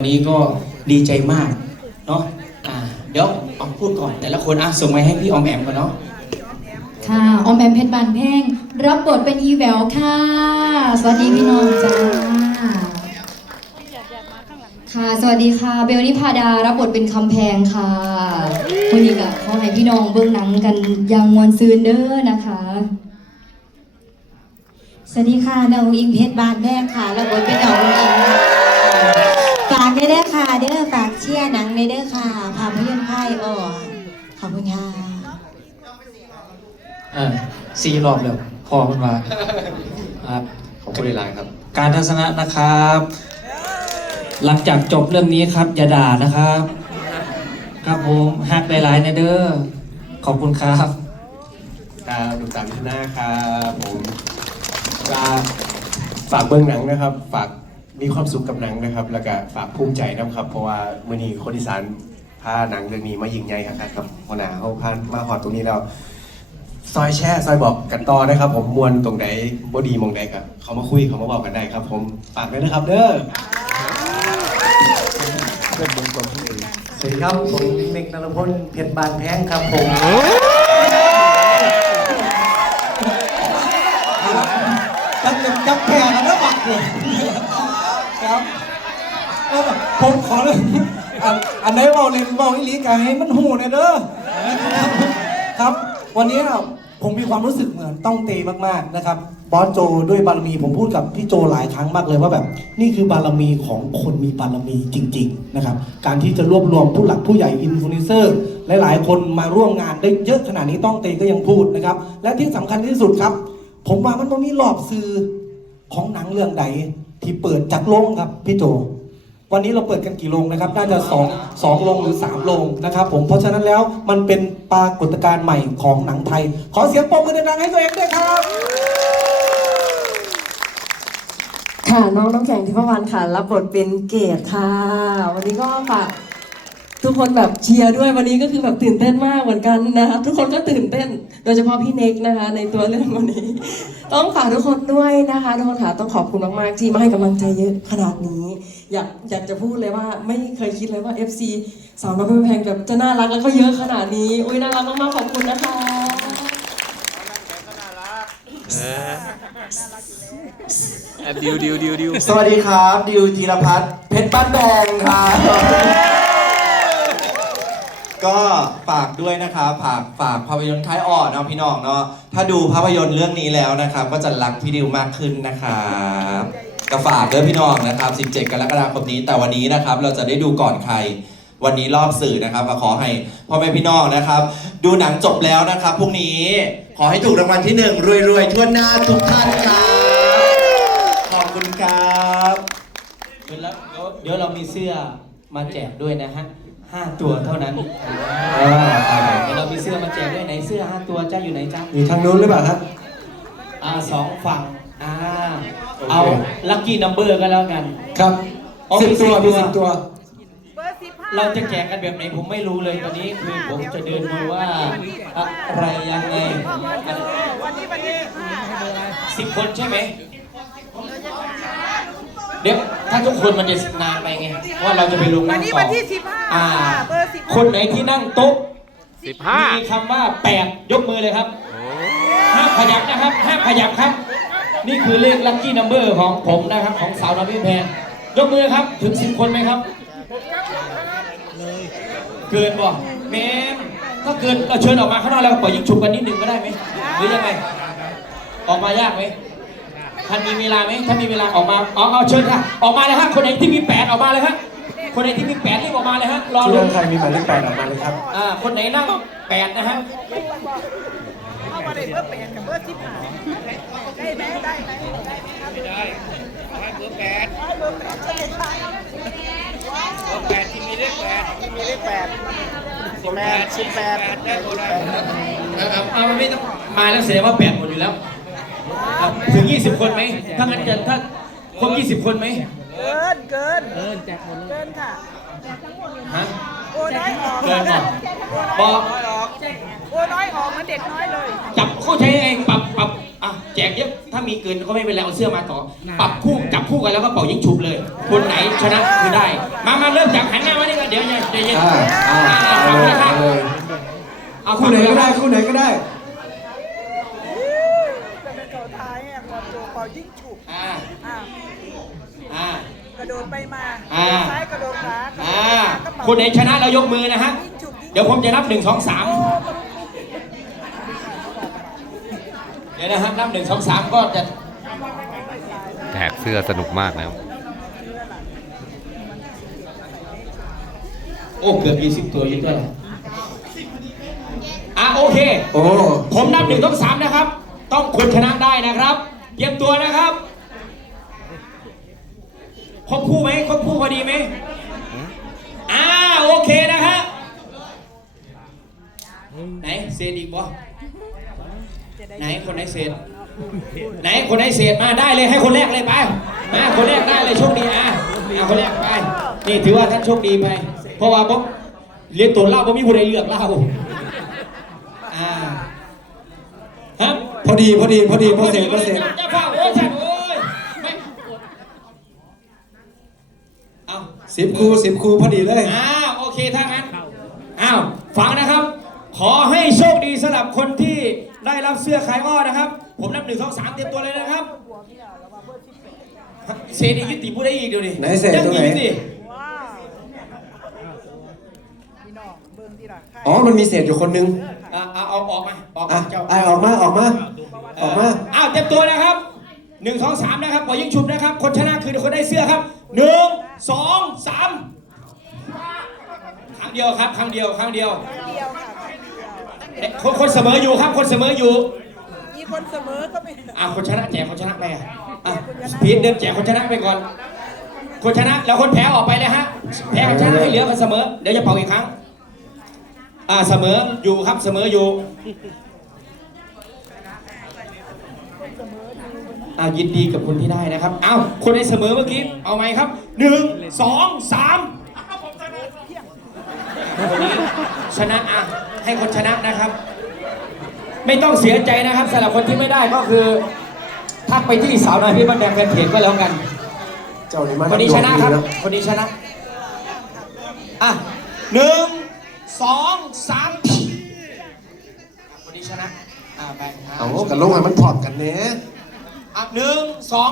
วันนี้ก็ดีใจมากเนาะอ่าเดี๋ยวออกพูดก่อน แต่ละคนอะส่งไว้ให้พี่ออมแอมก่อนเนาะค่ะ ออมแอมเพชรบานแพงรับบทเป็นอีแววค่ะ สวัสดีพี่น้องจ้า ค่ะ สวัสดีค่ะ เบลนิพาดา รับบทเป็นคำแพงค่ะวันนี้ก็ขอให้พี่น้องเบื้องหนังกันอยังมวนซืนเด้อนะคะ สวัสดีค่ะน้องอิงเพชรบานแรกค่ะแล้วบทเป็นน้องอิงค่ะฝากได้ เด้อค่ะเด้อฝากเชียร์หนังในเด้อค่ะภาพยนตร์ไพ่อ่อนขอบคุณค่ะเออสี่รอบแล้วพอมันมาครับขอบคุณหลายๆครับ การทัศนะนะครับ หลังจากจบเรื่องนี้ครับ อย่าด่านะครับ ครับผมฮักหลายๆนะเด้อขอบคุณครับครับดูตามที่หน้าครับผมก็ฝากเบื้องหนังนะครับ ฝาก มีความสุขกับหนังนะครับ แล้วก็ฝากภูมิใจนะครับ เพราะว่ามื่อนี้คนอีสานพาหนังเรื่องนี้มายิงใหญ่ครับครับหัวหน้าเขาพามาหอดตรงนี้แล้วซอยแช่ซอยบอกกันต่อนะครับ ผมมวนตรงไหนบดีมองใดกับเขามาคุยเขามาบอกกันได้ครับ ผมฝากด้วยนะครับ เด้อสวัสดีครับผมเมกนรพลเพชรบานแพงครับผม ผมขอเลยอันอันไหนเบาเล่นเบาอีหลีกายให้มันหูหน่อยเด้อครับ วันนี้ผมมีความรู้สึกเหมือนต้องเตมากๆนะครับบอสโจด้วยบารมีผมพูดกับพี่โจหลายครั้งมากเลยว่าแบบ นี่คือบารมีของคนมีบารมีจริง ๆ นะครับ การที่จะรวบรวมผู้หลักผู้ใหญ่อินฟลูเอนเซอร์หลาย ๆ คนมาร่วมงานได้เยอะขนาดนี้ต้องเตก็ยังพูดนะครับ และที่สำคัญที่สุดครับ ผมว่ามันต้องมีรอบซื้อของหนังเรื่องใดที่เปิดจากโรงครับพี่โจ วันนี้เราเปิดกันกี่โรงนะครับ น่าจะสองสองโรงหรือสามโรงนะครับผม เพราะฉะนั้นแล้วมันเป็นปรากฏการณ์ใหม่ของหนังไทย ขอเสียงปรบมือดังๆให้ตัวเองด้วยครับ ค่ะน้องน้ำแข็งทิพวรรณค่ะ รับบทเป็นเกดค่ะ วันนี้ก็ฝากทุกคนแบบเชียร์ด้วยวันนี้ก็คือแบบตื่นเต้นมากเหมือนกันนะคะทุกคนก็ตื่นเต้น โดยเฉพาะพี่เน็กนะคะ ในตัวเรื่องวันนี้ ต้องฝากทุกคนด้วยนะคะทุกคนค่ะต้องขอบคุณมากๆที่มาให้กำลังใจเยอะขนาดนี้ อยากอยากจะพูดเลยว่าไม่เคยคิดเลยว่า FC สาวน้อยเพชรแพงแบบจะน่ารักแล้วก็เยอะขนาดนี้อุ้ยน่ารักมากๆขอบคุณนะคะดิวดิวดิวดิวสวัสดีครับ ดิวธีรพัฒน์เพชรบ้านแดงครับ ก็ฝากด้วยนะครับฝากฝากภาพยนตร์ค่ายอ่อนเนาะพี่น้องเนาะถ้าดูภาพยนตร์เรื่องนี้แล้วนะครับ ก็จะรักพี่ดิวมากขึ้นนะครับ ก็ฝากด้วยพี่น้องนะครับ 17 กรกฎาคมนี้ แต่วันนี้นะครับเราจะได้ดูก่อนใคร วันนี้รอบสื่อนะครับก็ขอให้พ่อแม่พี่น้องนะครับ ดูหนังจบแล้วนะครับพรุ่งนี้ขอให้ถูกรางวัลที่หนึ่งรวยๆทั่วหน้าทุกท่านครับขอบคุณครับเดี๋ยวเดี๋ยวเดี๋ยวเรามีเสื้อมาแจกด้วยนะฮะห้าตัวเท่านั้นเออครับผมเดี๋ยวเรามีเสื้อมาแจกด้วยไหนเสื้อห้าตัวจ้าอยู่ไหนจ้าอยู่ทางนู้นหรือเปล่าครับ อ่าสองฝั่งอ่า เอาลัคกี้นัมเบอร์ก็แล้วกัน ครับอ๋อสิบมีตัวสิบมีตัวสิบตัวเราจะแจกกันแบบไหนผมไม่รู้เลยตอนนี้คือผมจะเดินดูว่าอะไรยังไงสิบคนใช่ไหมเดี๋ยวถ้าทุกคนมันจะนานไปไงเพราะว่าเราจะไปลงนั่งต่อวันนี้วันที่15อ่าเบอร์15คนไหนที่นั่งโต๊ะสิบห้ามีคำว่าแปดยกมือเลยครับห้ามขยับนะครับห้ามขยับครับ นี่คือเลขลัคกี้นัมเบอร์ของผมนะครับ ของสาวน้อยพี่แพนยกมือครับถึงสิบคนไหมครับเกินบ่แม่นถ้าเกินเราเชิญออกมาข้างนอกแล้วปล่อยยิงฉุบกันนิดหนึ่งก็ได้ไหมหรือยังไงออกมายากไหมท่านมีเวลาไหมถ้ามีเวลาออกมาเอาเอาเชิญค่ะออกมาเลยฮะคนไหนที่มีแปดออกมาเลยฮะคนไหนที่มีแปดรีบออกมาเลยฮะรอที่เลเรื่อยงใครมีหมายเลขแปดออกมาเลยครับอ่าคนไหนนั่งแปดนะฮะเอามาได้เบอร์แปดกับเบอร์ สิบห้าได้ไหมได้ไหมได้เอาเอาเอาไม่ต้องมาแล้วเสียว่าแปดหมดอยู่แล้วเอาถึง20คนไหมถ้างั้นจะถ้าครบ20คนไหมเกินเกินเกินแจกหมดเลยเกินค่ะฮะโอ้น้อยออกเกินหรอบอกโอ้น้อยออกมันเด็กน้อยเลยจับเขาใช้ไอ้ปรับปรับ อะแจกเยอะถ้ามีเกินก็ไม่เป็นไรเอาเสื้อมาต่อ ปรับคู่จับคู่กันแล้วก็เป่ายิงฉุบเลย คนไหนชนะคือได้ มามาเริ่มจากหันหน้ามานี่กันเดี๋ยวเย็นเดี๋ยวเย็นอ่าอ่าอ่าเอาฟังเลยนะครับเอาเลยเอาคู่ไหนก็ได้คู่ไหนก็ได้จะเป็นเขาท้ายอะพอตัวเป่ายิ่งฉุกอ่าอ่าอ่า กระโดดไปมาอ่า ซ้ายกระโดดขวากระโดดอ่า ขวากระเป๋าคนไหนชนะเรายกมือนะฮะ ยิ่งฉุกยิ่งเดี๋ยวผมจะนับหนึ่งสองสาม เดี๋ยวนะครับนับหนึ่งสองสามก็จะแจกเสื้อสนุกมากนะครับ โอ้เกือบยี่สิบตัวยิ่งด้วยอะโอเค โอ้ผมนับหนึ่งต้องสามนะครับ ต้องคนชนะได้นะครับเตรียมตัวนะครับครบคู่ไหมครบคู่พอดีไหมอ่าโอเคนะฮะไหนเศษอีกบ่ ไหนคนไหนเศษไหนคนไหนเศษมาได้เลยให้คนแรกเลยไปมาคนแรกได้เลยโชคดีอะอะคนแรกไปนี่ถือว่าท่านโชคดีไป เพราะว่าผมเรียนตัวเล่าผมมีผู้ใดเลือกเล่าอ่าฮะพอดีพอดีพอดีพอเสร็จพอเสร็จจะฟังโอ้ยฉันโอ้ยไม่เอาสิบคู่สิบคู่พอดีเลยอ้าวโอเคถ้างั้นอ้าวฟังนะครับ ขอให้โชคดีสำหรับคนที่ ได้รับเสื้อขายอ้อนะครับ ผมนับหนึ่งสองสามเตรียมตัวเลยนะครับเซนียุติพูดได้อีกเดี๋ยวดิไหนเศษตรงไหน ยังมีสิว้าวพี่น้องเบิ่งดีล่ะใครอ๋อ มันมีเศษอยู่คนนึง อะเอาเอาออกมาออกอะมาเจ้าไอออกมาออกมา ออกมา อ้าวเตรียมตัวนะครับหนึ่งสองสามนะครับปล่อยยิงฉุบนะครับ คนชนะคือคนได้เสื้อครับหนึ่งสองสามครั้งเดียวครับครั้งเดียวครั้งเดียว เอ๊ะคนคนเสมออยู่ครับคนเสมออยู่มีคนเสมอก็ไม่อะคนชนะแจกคนชนะไปอะอะพีทเดิมแจกคนชนะไปก่อน คนชนะแล้วคนแพ้ออกไปเลยฮะแพ้คนชนะให้เหลือคนเสมอเดี๋ยวจะเป่าอีกครั้ง อ่าเสมออยู่ครับเสมออยู่อ่ายินดีกับคนที่ได้นะครับ เอาคนในเสมอเมื่อกี้ เอาไหมครับหนึ่งสองสามคนนี้ชนะอะ ให้คนชนะนะครับ ไม่ต้องเสียใจนะครับสำหรับคนที่ไม่ได้ก็คือทักไปที่สาวน้อยพี่บ้านแดงแฟนเพจก็แล้วกันเจ้านี่มันคนนี้ชนะครับดวงดีคนนี้ชนะอะหนึ่งสองสามคนนี้ชนะอะไปอะเอากันลงให้มันถอดกันเนี้ยอะหนึ่งสอง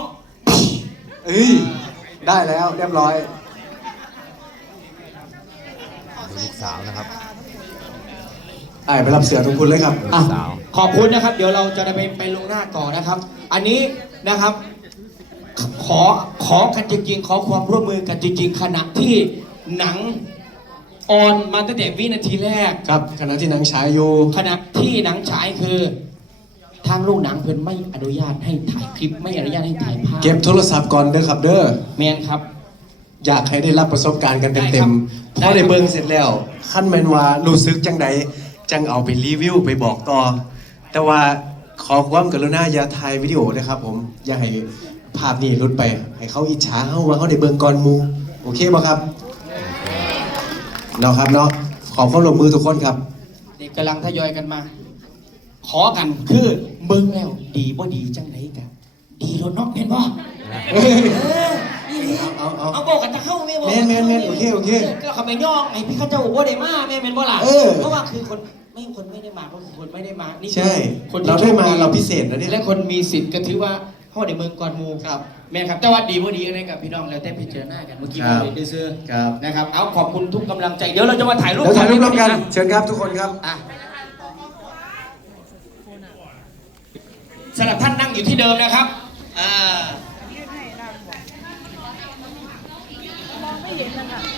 เอ้ยได้แล้วเรียบร้อยดูลูกสาวนะครับ ไอไปรับเสือทุกคุณเลยครับอะสาวขอบคุณนะครับ เดี๋ยวเราจะไปไปลงหน้าต่อนะครับ อันนี้นะครับ ขอขอกันจริงๆ ขอความร่วมมือกันจริง ๆ ขณะที่หนังออนมาตั้งแต่วินาทีแรก ครับขณะที่หนังฉายอยู่ขณะที่หนังฉายคือทางโรงหนังเพิ่นไม่อนุญาตให้ถ่ายคลิปไม่อนุญาตให้ถ่ายภาพเก็บโทรศัพท์ก่อนเด้อครับ เด้อแมนครับ อยากให้ได้รับประสบการณ์กันได้คเต็รัมบๆพอได้เบิ่งเสร็จแล้วขั้นแมนว่ารู้สึกจังใด จังเอาไปรีวิวไปบอกต่อ แต่ว่าขอความกรุณาอย่าถ่ายวิดีโอนะครับผมอย่าให้ภาพนี้หลุดไป ให้เขาอิจฉาเฮาว่าเขาได้เบิ่งก่อนหมูโอเคบ่ครับเนาะครับเนาะขอความร่วมมือทุกคนครับ เด็กกำลังทยอยกันมา ขอกันคือเบิ่งแล้ว ดีบ่ดีจังไดกันดีรถนอกเห็นบ่ เอออีหลีเอาเอา เอาบอกกันจะเข้าแม่บอกแม่นแม่นแม่นโอเคโอเคก็เขาไปย่องไอ้พี่เข้าเจ้าบ่ได้มาแม่แม่นบ่ล่ะเออ เพราะว่าคือคนไม่คนไม่ได้มาก็คือคนไม่ได้มานี่คือใช่ คนที่เราได้มาโชคเราพิเศษนะเนี่ย และคนมีสิทธิ์ก็ถือว่าเข้าในเมืองก่อนหมูครับ แม่ครับแต่ว่าดีบ่ดีอะไรกับพี่น้องแล้วแต่พิจารณากันเมื่อกี้ครัเราบเห็นได้ซื้อครับ นะครับเอาขอบคุณทุกกำลังใจเดี๋ยวเราจะมาถ่ายรูปแล้วถ่ายรูปร่วมกันอะเชิญครับทุกคนครับ อะสำหรับท่านนั่งอยู่ที่เดิมนะครับอ่า ยื่นให้นั่งบอกมองไม่ เห็นนั่นน่ะ